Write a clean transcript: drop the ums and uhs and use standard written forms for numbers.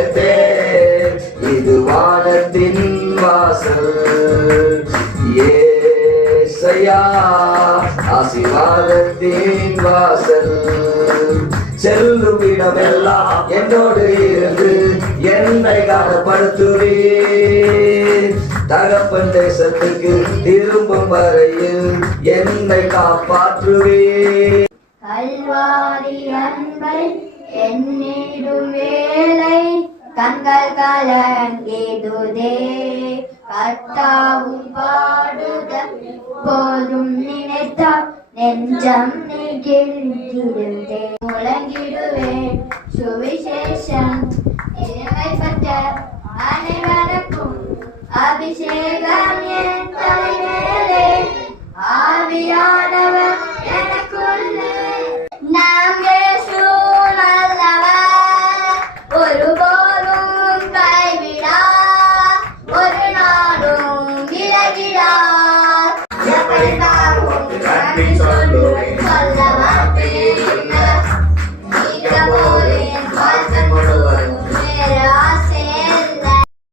அழைத்தேன். இது வானத்தின் வாசல். ஏசையா ஆசீர்வாதத்தின் வாசல். செல்லும் இடமெல்லாம் என்னோடு இருந்து என்னை காணப்படுத்துவீர். தகப்பன் தேசத்துக்கு திரும்பும் வரையில் என்னை காப்பாற்றுவீர். கல்வாரி அன்பை என்னிடும் வேலை கண்கள் கலங்கிடுதே. கர்த்தாவும் பாடுதல் போதும் நினைத்தால் நெஞ்சம் நெகிழ்ந்திடுதே. முழங்கிடுவேன் சுவிசேஷம் இறைமைப்பட்ட அனைவருக்கும் அபிஷேகம்